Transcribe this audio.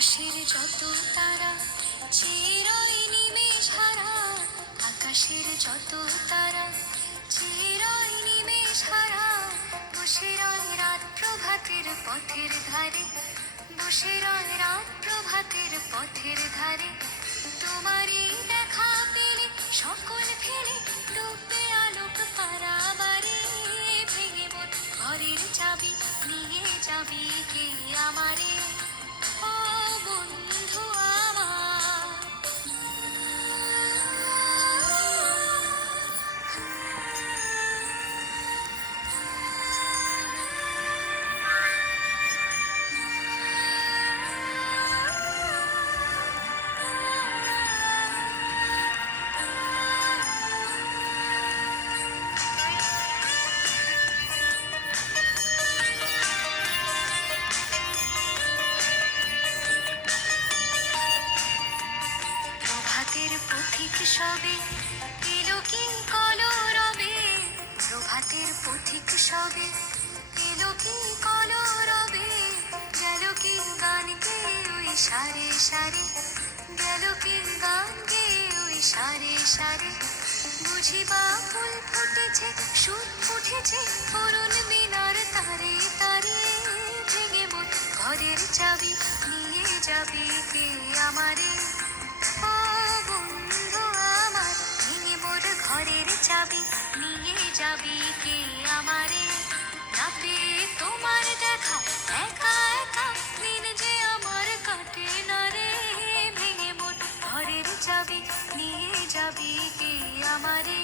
আকাশের যত তারা চিরই নিমেষ হারা, আকাশের যত তারা চিরই নিমেষ হারা। বসে রয় রাত প্রভাতের পথের ধারে, বসে রয় রাত প্রভাতের পথের ধারে। তোমারই দেখা পেলে সকল ফেলে ডুববে আলোক পারাবারে। ভেঙে মন ঘরের চাবি নিয়ে যাবি কে আমারে, ও বন্ধু আমার। প্রভাতের পথিক সবে এলো কি কলরবে, প্রভাতের পথিক সবে এলো কি কলরবে। গেল কি গান গেয়ে ওই সারে সারে, গেল কি গান গেয়ে ওই সারে সারে। বুঝিবা ফুল ফুটেছে সুর উঠেছে অরুণ মিনার তারে তারে। ভেঙে মন ঘরের চাবি নিয়ে যাবি কে আমারে, ও বন্ধু আমার। ভেঙে মোর ঘরের চাবি নিয়ে যাবি কে আমারে। না পেয়ে তোমার দেখা একা একা দিন যে আমার কাটে না রে। ভেঙে মোর ঘরের চাবি নিয়ে যাবি কে আমারে।